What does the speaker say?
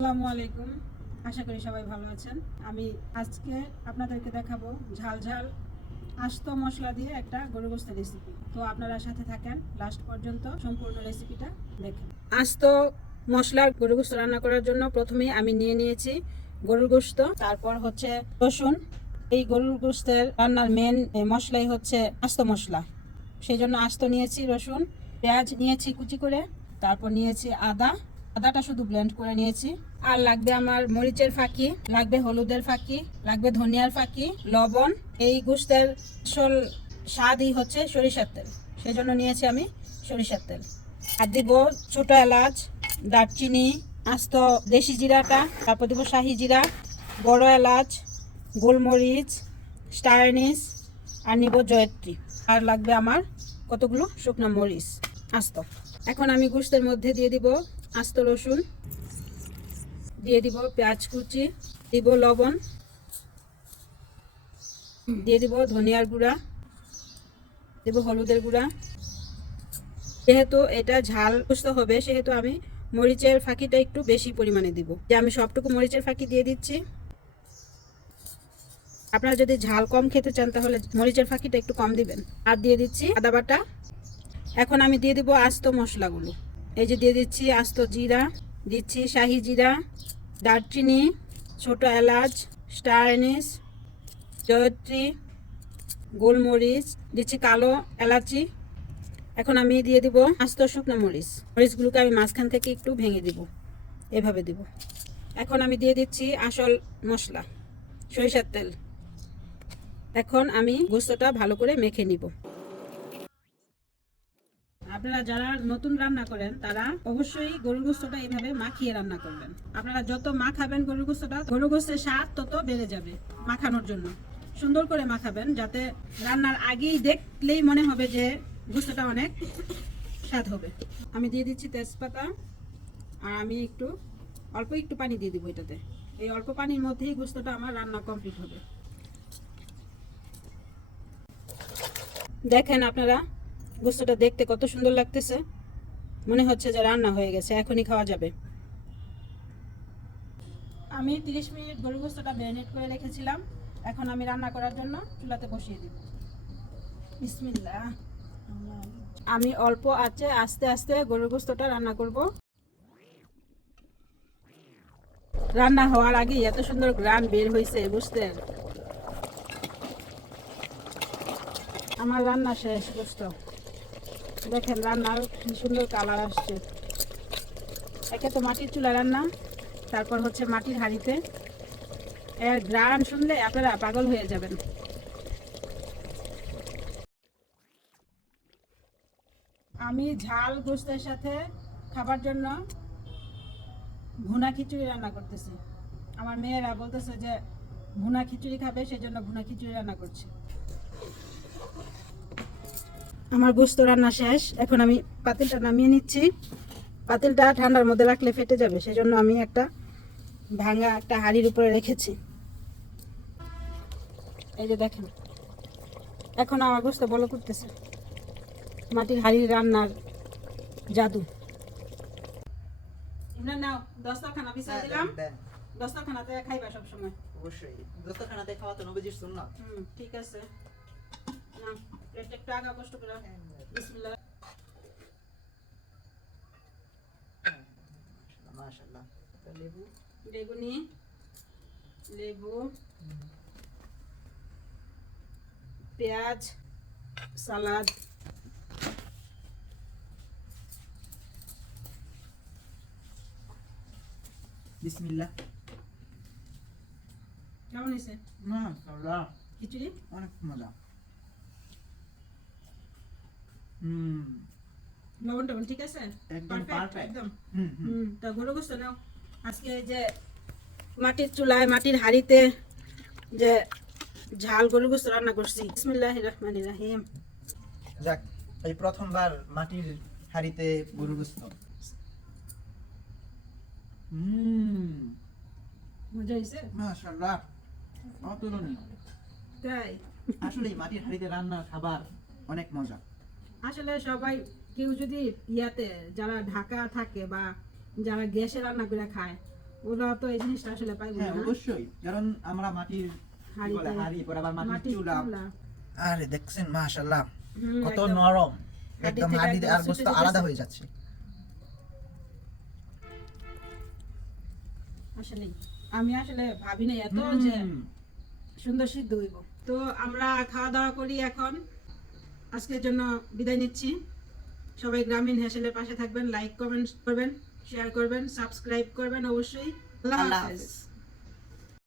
আসসালামু আলাইকুম। আশা করি সবাই ভালো আছেন। আমি আজকে আপনাদেরকে দেখাবো ঝাল ঝাল আস্ত মশলা দিয়ে একটা গরু গোস্তের রেসিপি তো আপনারা সাথে থাকেন লাস্ট পর্যন্ত সম্পূর্ণ রেসিপিটা দেখেন। আস্ত মশলার গরু গোস্ত রান্না করার জন্য প্রথমে আমি নিয়ে নিয়েছি গরুর গোস্ত তারপর হচ্ছে রসুন। এই গরুর গোস্তের রান্নার মেন মশলাই হচ্ছে আস্ত মশলা। সেই জন্য আস্ত নিয়েছি রসুন, পেঁয়াজ নিয়েছি কুচি করে, তারপর নিয়েছি আদা আদাটা শুধু ব্লেন্ড করে নিয়েছি। আর লাগবে আমার মরিচের ফাঁকি, লাগবে হলুদের ফাঁকি, লাগবে ধনিয়ার ফাঁকি, লবণ, এই গোস্তের আসল স্বাদই হচ্ছে সরিষার তেল। সেই জন্য নিয়েছি আমি সরিষার তেল। আর দিব ছোটো এলাচ, দারচিনি, আস্ত দেশি জিরাটা, তারপর দিব শাহি জিরা, বড় এলাচ, গোলমরিচ, স্টারনিস, আর নিব জয়ত্রী। আর লাগবে আমার কতগুলো শুকনো মরিচ, আস্ত। এখন আমি গোস্তের মধ্যে দিয়ে দিব আস্ত রসুন, দিয়ে দিব পেঁয়াজ কুচি, দিব লবণ, দিয়ে দিব ধনিয়ার গুঁড়া, দেব হলুদের গুঁড়া। যেহেতু এটা ঝাল গোস্ত হবে, সেহেতু আমি মরিচের ফাঁকিটা একটু বেশি পরিমাণে দিব। যে আমি সবটুকু মরিচের ফাঁকি দিয়ে দিচ্ছি। আপনারা যদি ঝাল কম খেতে চান, তাহলে মরিচের ফাঁকিটা একটু কম দিবেন। আর দিয়ে দিচ্ছি আদা বাটা। এখন আমি দিয়ে দিব আস্ত মশলাগুলো। এই যে দিয়ে দিচ্ছি আস্ত জিরা, দিচ্ছি শাহি জিরা, দারচিনি, ছোট এলাচ, স্টার এনিস, জয়ত্রী, গোলমরিচ, দিচ্ছি কালো এলাচি। এখন আমি দিয়ে দিব আস্ত শুকনো মরিচ। মরিচগুলোকে আমি মাঝখান থেকে একটু ভেঙে দিব। এভাবে দিব। এখন আমি দিয়ে দিচ্ছি আসল মশলা, সরিষার তেল। এখন আমি গোস্তটা ভালো করে মেখে নিব। আপনারা যারা নতুন রান্না করেন, তারা অবশ্যই গরুর গোস্তটা এইভাবে মাখিয়ে রান্না করবেন। আপনারা যত মাখাবেন গরুর গোস্তটা, গরুর গোস্তের স্বাদ তত বেড়ে যাবে মাখানোর জন্য। সুন্দর করে মাখাবেন যাতে রান্নার আগেই দেখলেই মনে হবে যে গোস্তটা অনেক স্বাদ হবে। আমি দিয়ে দিচ্ছি তেজপাতা, আর আমি একটু, অল্প একটু পানি দিয়ে দিব এটাতে। এই অল্প পানির মধ্যেই গোস্তটা আমার রান্না কমপ্লিট হবে। দেখেন আপনারা গোস্তটা দেখতে কত সুন্দর লাগতেছে। মনে হচ্ছে যে রান্না হয়ে গেছে, এখনই খাওয়া যাবে। আমি তিরিশ মিনিট গরু গোস্তটা ম্যারিনেট করে রেখেছিলাম। এখন আমি রান্না করার জন্য চুলাতে বসিয়ে দিব। বিসমিল্লা আমি অল্প আছে, আস্তে আস্তে গরুর গোস্তটা রান্না করব। রান্না হওয়ার আগে এত সুন্দর গ্রান বের হয়েছে বুঝতেন আমার রান্না শেষ গোস্ত দেখেন রান্নার কি সুন্দর কালার আসছে। একে তো মাটির চুলা রান্না, তারপর হচ্ছে মাটির হাঁড়িতে। এর গ্রান শুনলে আপনারা পাগল হয়ে যাবেন। আমি ঝাল গোস্তের সাথে খাবার জন্য ভুনা খিচুড়ি রান্না করতেছি। আমার মেয়েরা বলতেছে যে ভুনা খিচুড়ি খাবে, সেজন্য ভুনা খিচুড়ি রান্না করছি। আমার গোস্ত রান্না শেষ। এখন আমি পাতিলটা নামিয়ে নিচ্ছি। পাতিলটা ঠান্ডার মধ্যে রাখলে ফেটে যাবে সেজন্য আমি একটা ভাঙা একটা হাঁড়ির উপরে রেখেছি। এই যে দেখেন এখন আমার গোস্ত বলো করতেছে। মাটির হাঁড়ির রান্নার জাদু। ইমরান নাও দস্তরখানা বিছাই হ্যাঁ, দিলাম। দস্তরখানাতে খাইবা সবসময়। অবশ্যই। দোস্তখানাতে খাওয়া তো নবীজির সুন্নাত। হুম ঠিক আছে। না প্লেটটা একটু আগা কষ্ট করে বিসমিল্লাহ। মাশাআল্লাহ লেবু? বেগুনি লেবু পেঁয়াজ সালাদ। বিসমিল্লাহ। কেমন হয়েছে? মাশাআল্লাহ। খিচুড়ি? অনেক মজা। হুম। লবণ টবণ ঠিক আছে? একদম perfect. একদম। হুম তা গরু গোস্ত নাও। আজকে যে মাটির চুলায় মাটির হাঁড়িতে যে ঝাল গরু গোস্ত রান্না করছি। বিসমিল্লাহ রহমান রাহিম। যাক এই প্রথমবার মাটির হাড়িতে গরু গোস্ত। হুম। মজা হয়েছে? মাশাআল্লাহ অতুলনীয়। তাই? আসলে মাটির হাড়িতে রান্নার খাবার অনেক মজা। আসলে সবাই কেউ যদি ইয়াতে যারা ঢাকা থাকে বা যারা গ্যাসে রান্না করে খায় ওরা তো এই জিনিসটা আসলে পাইবো হ্যাঁ না। অবশ্যই। কারণ আমরা মাটির হাঁড়ি পরে আবার মাটির চুলা। আরে দেখছেন মাশাআল্লাহ। কত নরম। একদম হাড়ি আর গোস্ত আলাদা হয়ে যাচ্ছে। আসলে আমি আসলে ভাবি নাই এত যে সুন্দর সিদ্ধ হইব। তো আমরা খাওয়া দাওয়া করি এখন। আজকের জন্য বিদায় নিচ্ছি। সবাই গ্রামীণ হ্যাসেলের পাশে থাকবেন লাইক কমেন্ট করবেন শেয়ার করবেন সাবস্ক্রাইব করবেন অবশ্যই। আল্লাহ হাফেজ।